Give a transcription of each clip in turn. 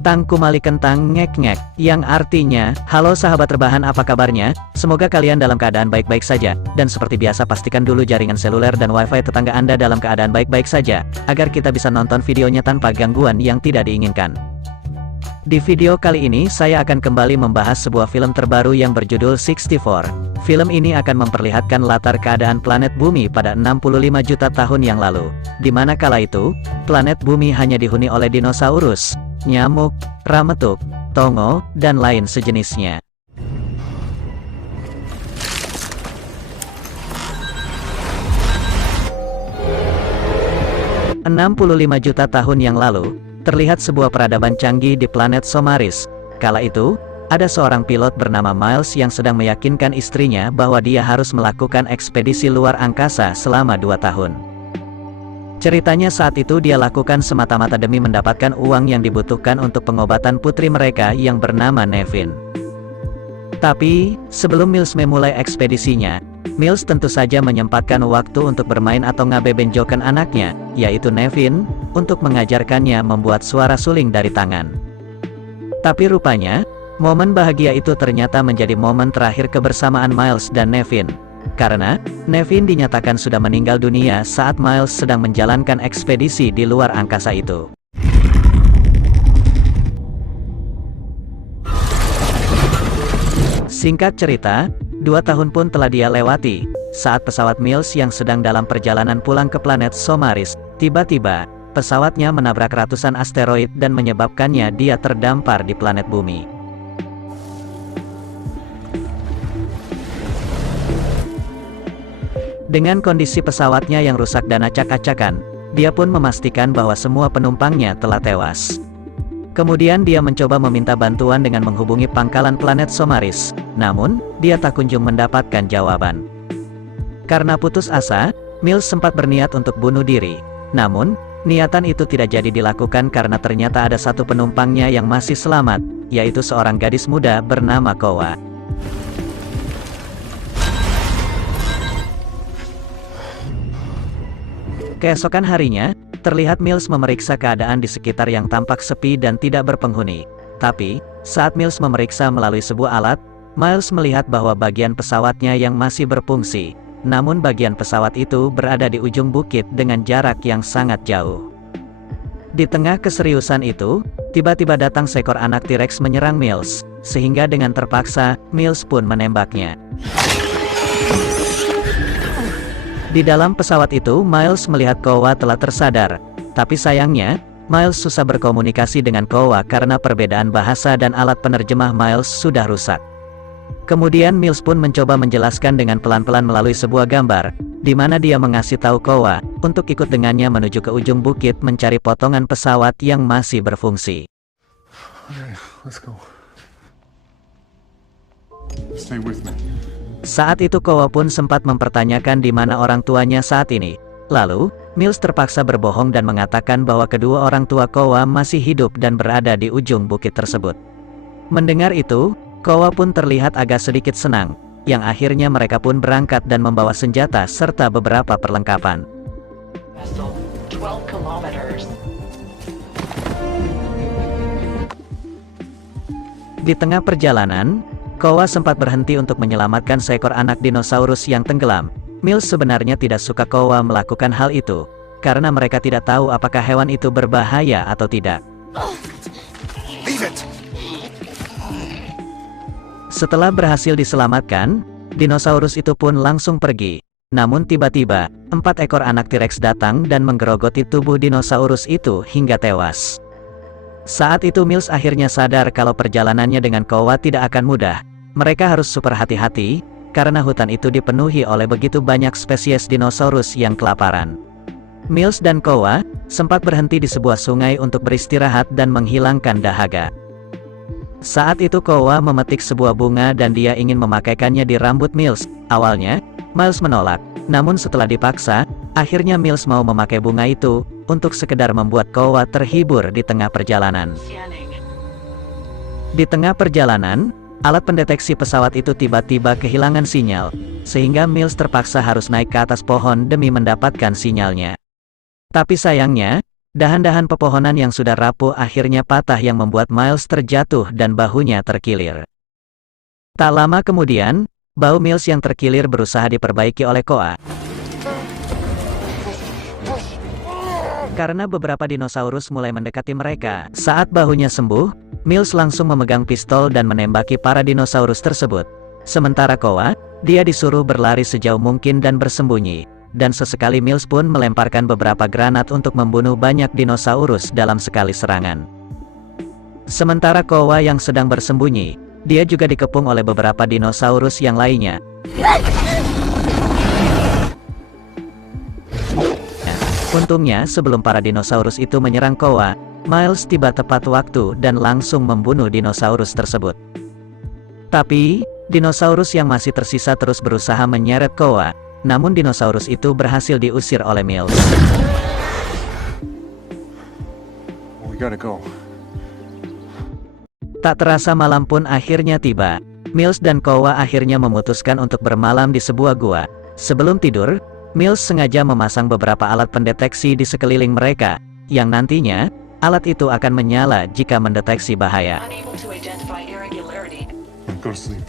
Tang Kumali Kentang ngek-ngek, yang artinya, halo sahabat rebahan, apa kabarnya? Semoga kalian dalam keadaan baik-baik saja, dan seperti biasa pastikan dulu jaringan seluler dan wifi tetangga Anda dalam keadaan baik-baik saja, agar kita bisa nonton videonya tanpa gangguan yang tidak diinginkan. Di video kali ini saya akan kembali membahas sebuah film terbaru yang berjudul 64. Film ini akan memperlihatkan latar keadaan planet Bumi pada 65 juta tahun yang lalu, di mana kala itu, planet Bumi hanya dihuni oleh dinosaurus, nyamuk, rametuk, tongo, dan lain sejenisnya. "65 juta tahun yang lalu, terlihat sebuah peradaban canggih di planet Somaris. Kala itu, ada seorang pilot bernama Miles yang sedang meyakinkan istrinya bahwa dia harus melakukan ekspedisi luar angkasa selama 2 tahun. Ceritanya saat itu dia lakukan semata-mata demi mendapatkan uang yang dibutuhkan untuk pengobatan putri mereka yang bernama Nevin. Tapi, sebelum Miles memulai ekspedisinya, Miles tentu saja menyempatkan waktu untuk bermain atau ngabebenjokan anaknya, yaitu Nevin, untuk mengajarkannya membuat suara suling dari tangan. Tapi rupanya, momen bahagia itu ternyata menjadi momen terakhir kebersamaan Miles dan Nevin. Karena, Nevin dinyatakan sudah meninggal dunia saat Miles sedang menjalankan ekspedisi di luar angkasa itu. Singkat cerita, 2 tahun pun telah dia lewati, saat pesawat Miles yang sedang dalam perjalanan pulang ke planet Somaris, tiba-tiba, pesawatnya menabrak ratusan asteroid dan menyebabkannya dia terdampar di planet Bumi. Dengan kondisi pesawatnya yang rusak dan acak-acakan, dia pun memastikan bahwa semua penumpangnya telah tewas. Kemudian dia mencoba meminta bantuan dengan menghubungi pangkalan planet Somaris, namun, dia tak kunjung mendapatkan jawaban. Karena putus asa, Miles sempat berniat untuk bunuh diri. Namun, niatan itu tidak jadi dilakukan karena ternyata ada satu penumpangnya yang masih selamat, yaitu seorang gadis muda bernama Kowa. Keesokan harinya, terlihat Miles memeriksa keadaan di sekitar yang tampak sepi dan tidak berpenghuni. Tapi, saat Miles memeriksa melalui sebuah alat, Miles melihat bahwa bagian pesawatnya yang masih berfungsi, namun bagian pesawat itu berada di ujung bukit dengan jarak yang sangat jauh. Di tengah keseriusan itu, tiba-tiba datang seekor anak T-Rex menyerang Miles, sehingga dengan terpaksa, Miles pun menembaknya. Di dalam pesawat itu, Miles melihat Kowa telah tersadar. Tapi sayangnya, Miles susah berkomunikasi dengan Kowa karena perbedaan bahasa dan alat penerjemah Miles sudah rusak. Kemudian Miles pun mencoba menjelaskan dengan pelan-pelan melalui sebuah gambar, di mana dia mengasih tahu Kowa untuk ikut dengannya menuju ke ujung bukit mencari potongan pesawat yang masih berfungsi. Okay, let's go. Stay with me. Saat itu Kowa pun sempat mempertanyakan di mana orang tuanya saat ini. Lalu, Miles terpaksa berbohong dan mengatakan bahwa kedua orang tua Kowa masih hidup dan berada di ujung bukit tersebut. Mendengar itu, Kowa pun terlihat agak sedikit senang, yang akhirnya mereka pun berangkat dan membawa senjata serta beberapa perlengkapan. Di tengah perjalanan, Kowa sempat berhenti untuk menyelamatkan seekor anak dinosaurus yang tenggelam. Miles sebenarnya tidak suka Kowa melakukan hal itu, karena mereka tidak tahu apakah hewan itu berbahaya atau tidak. Setelah berhasil diselamatkan, dinosaurus itu pun langsung pergi. Namun tiba-tiba, 4 ekor anak T-Rex datang dan menggerogoti tubuh dinosaurus itu hingga tewas. Saat itu Miles akhirnya sadar kalau perjalanannya dengan Kowa tidak akan mudah. Mereka harus super hati-hati, karena hutan itu dipenuhi oleh begitu banyak spesies dinosaurus yang kelaparan. Miles dan Kowa sempat berhenti di sebuah sungai untuk beristirahat dan menghilangkan dahaga. Saat itu Kowa memetik sebuah bunga dan dia ingin memakaikannya di rambut Miles. Awalnya, Miles menolak, namun setelah dipaksa, akhirnya Miles mau memakai bunga itu, untuk sekedar membuat Kowa terhibur di tengah perjalanan. Di tengah perjalanan, alat pendeteksi pesawat itu tiba-tiba kehilangan sinyal, sehingga Miles terpaksa harus naik ke atas pohon demi mendapatkan sinyalnya. Tapi sayangnya, Dahan-dahan pepohonan yang sudah rapuh akhirnya patah yang membuat Miles terjatuh dan bahunya terkilir. Tak lama kemudian, bahu Miles yang terkilir berusaha diperbaiki oleh Koa. Karena beberapa dinosaurus mulai mendekati mereka, saat bahunya sembuh, Miles langsung memegang pistol dan menembaki para dinosaurus tersebut. Sementara Koa, dia disuruh berlari sejauh mungkin dan bersembunyi. Dan sesekali Miles pun melemparkan beberapa granat untuk membunuh banyak dinosaurus dalam sekali serangan. Sementara Koa yang sedang bersembunyi, dia juga dikepung oleh beberapa dinosaurus yang lainnya. Untungnya sebelum para dinosaurus itu menyerang Koa, Miles tiba tepat waktu dan langsung membunuh dinosaurus tersebut. Tapi, dinosaurus yang masih tersisa terus berusaha menyeret Koa, namun dinosaurus itu berhasil diusir oleh Miles. We gotta go. Tak terasa malam pun akhirnya tiba. Miles dan Koa akhirnya memutuskan untuk bermalam di sebuah gua. Sebelum tidur, Miles sengaja memasang beberapa alat pendeteksi di sekeliling mereka, yang nantinya, alat itu akan menyala jika mendeteksi bahaya. Go to sleep.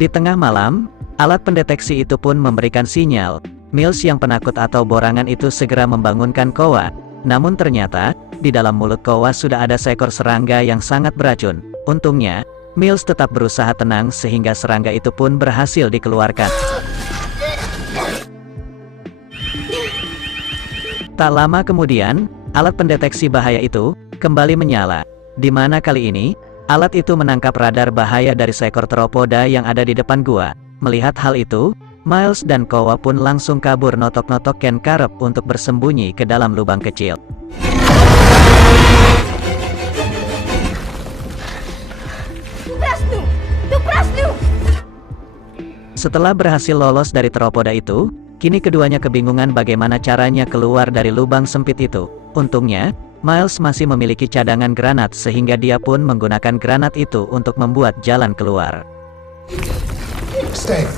Di tengah malam, alat pendeteksi itu pun memberikan sinyal. Miles yang penakut atau borangan itu segera membangunkan Koa. Namun ternyata, di dalam mulut Koa sudah ada seekor serangga yang sangat beracun. Untungnya, Miles tetap berusaha tenang sehingga serangga itu pun berhasil dikeluarkan. Tak lama kemudian, alat pendeteksi bahaya itu kembali menyala. Di mana kali ini, alat itu menangkap radar bahaya dari seekor teropoda yang ada di depan gua. Melihat hal itu, Miles dan Koa pun langsung kabur notok-notok Ken Karep untuk bersembunyi ke dalam lubang kecil. Setelah berhasil lolos dari teropoda itu, kini keduanya kebingungan bagaimana caranya keluar dari lubang sempit itu. Untungnya, Miles masih memiliki cadangan granat sehingga dia pun menggunakan granat itu untuk membuat jalan keluar. Stay.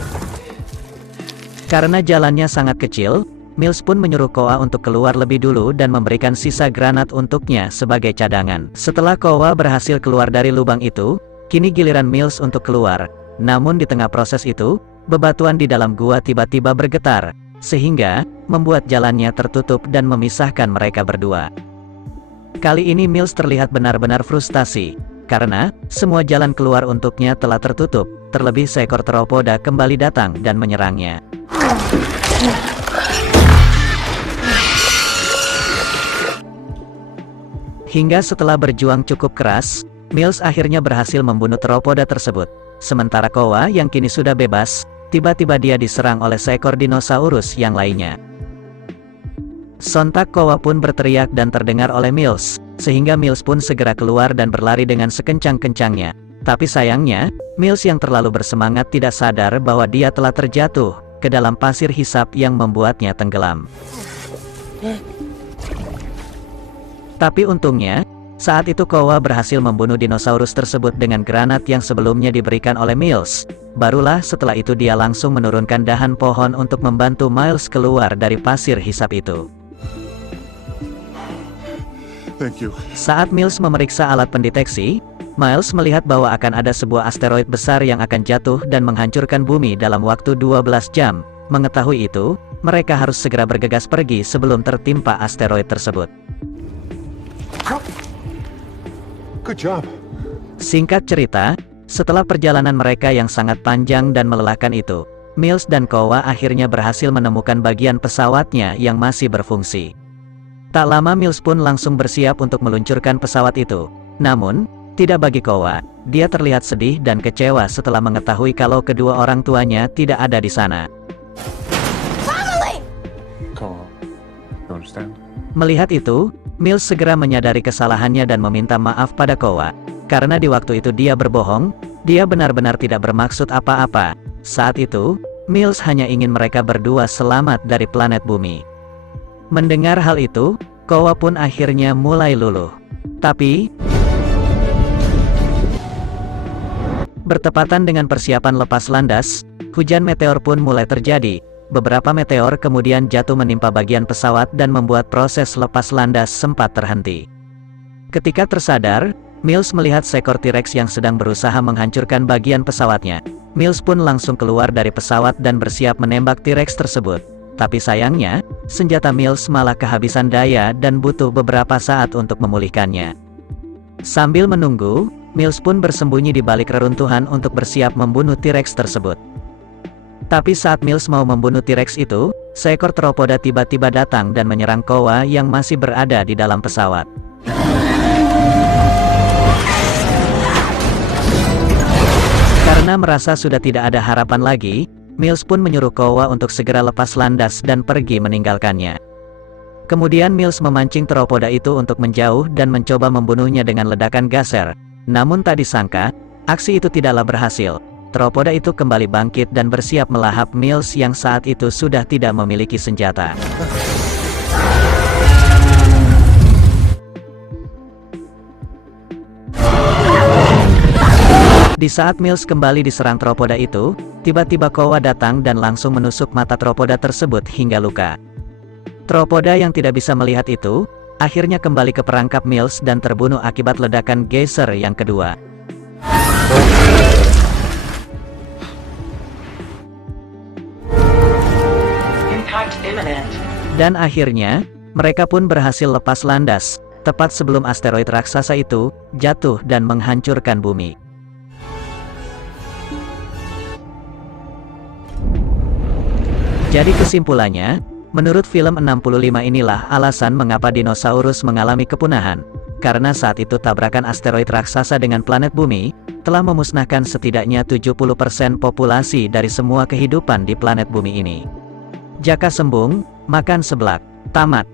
Karena jalannya sangat kecil, Miles pun menyuruh Koa untuk keluar lebih dulu dan memberikan sisa granat untuknya sebagai cadangan. Setelah Koa berhasil keluar dari lubang itu, kini giliran Miles untuk keluar. Namun di tengah proses itu, bebatuan di dalam gua tiba-tiba bergetar, sehingga membuat jalannya tertutup dan memisahkan mereka berdua. Kali ini Miles terlihat benar-benar frustasi, karena semua jalan keluar untuknya telah tertutup, terlebih seekor teropoda kembali datang dan menyerangnya. Hingga setelah berjuang cukup keras, Miles akhirnya berhasil membunuh teropoda tersebut. Sementara Koa yang kini sudah bebas, tiba-tiba dia diserang oleh seekor dinosaurus yang lainnya. Sontak Koa pun berteriak dan terdengar oleh Miles, sehingga Miles pun segera keluar dan berlari dengan sekencang-kencangnya. Tapi sayangnya, Miles yang terlalu bersemangat tidak sadar bahwa dia telah terjatuh ke dalam pasir hisap yang membuatnya tenggelam. Tapi untungnya, saat itu Koa berhasil membunuh dinosaurus tersebut dengan granat yang sebelumnya diberikan oleh Miles. Barulah setelah itu dia langsung menurunkan dahan pohon untuk membantu Miles keluar dari pasir hisap itu. Thank you. Saat Miles memeriksa alat pendeteksi, Miles melihat bahwa akan ada sebuah asteroid besar yang akan jatuh dan menghancurkan bumi dalam waktu 12 jam. Mengetahui itu, mereka harus segera bergegas pergi sebelum tertimpa asteroid tersebut. Good job. Singkat cerita, setelah perjalanan mereka yang sangat panjang dan melelahkan itu, Miles dan Koa akhirnya berhasil menemukan bagian pesawatnya yang masih berfungsi. Tak lama Miles pun langsung bersiap untuk meluncurkan pesawat itu. Namun, tidak bagi Koa, dia terlihat sedih dan kecewa setelah mengetahui kalau kedua orang tuanya tidak ada di sana. Koa, you understand? Melihat itu, Miles segera menyadari kesalahannya dan meminta maaf pada Koa. Karena di waktu itu dia berbohong, dia benar-benar tidak bermaksud apa-apa. Saat itu, Miles hanya ingin mereka berdua selamat dari planet bumi. Mendengar hal itu, Koa pun akhirnya mulai luluh. Tapi, bertepatan dengan persiapan lepas landas, hujan meteor pun mulai terjadi. beberapa meteor kemudian jatuh menimpa bagian pesawat dan membuat proses lepas landas sempat terhenti. Ketika tersadar, Mills melihat seekor T-Rex yang sedang berusaha menghancurkan bagian pesawatnya. Mills pun langsung keluar dari pesawat dan bersiap menembak T-Rex tersebut. Tapi sayangnya, senjata Mills malah kehabisan daya dan butuh beberapa saat untuk memulihkannya. Sambil menunggu, Mills pun bersembunyi di balik reruntuhan untuk bersiap membunuh T-Rex tersebut. Tapi saat Mills mau membunuh T-Rex itu, seekor teropoda tiba-tiba datang dan menyerang Kowa yang masih berada di dalam pesawat. Karena merasa sudah tidak ada harapan lagi, Mills pun menyuruh Kowa untuk segera lepas landas dan pergi meninggalkannya. Kemudian Mills memancing teropoda itu untuk menjauh dan mencoba membunuhnya dengan ledakan gaser. Namun tak disangka, aksi itu tidaklah berhasil. Teropoda itu kembali bangkit dan bersiap melahap Mills yang saat itu sudah tidak memiliki senjata. Di saat Mills kembali diserang teropoda itu, tiba-tiba Kowa datang dan langsung menusuk mata teropoda tersebut hingga luka. Teropoda yang tidak bisa melihat itu, akhirnya kembali ke perangkap Mills dan terbunuh akibat ledakan geyser yang kedua. Dan akhirnya, mereka pun berhasil lepas landas, tepat sebelum asteroid raksasa itu jatuh dan menghancurkan bumi. Jadi kesimpulannya, menurut film 65 inilah alasan mengapa dinosaurus mengalami kepunahan. Karena saat itu tabrakan asteroid raksasa dengan planet bumi, telah memusnahkan setidaknya 70% populasi dari semua kehidupan di planet bumi ini. Jaka sembung, makan seblak. Tamat.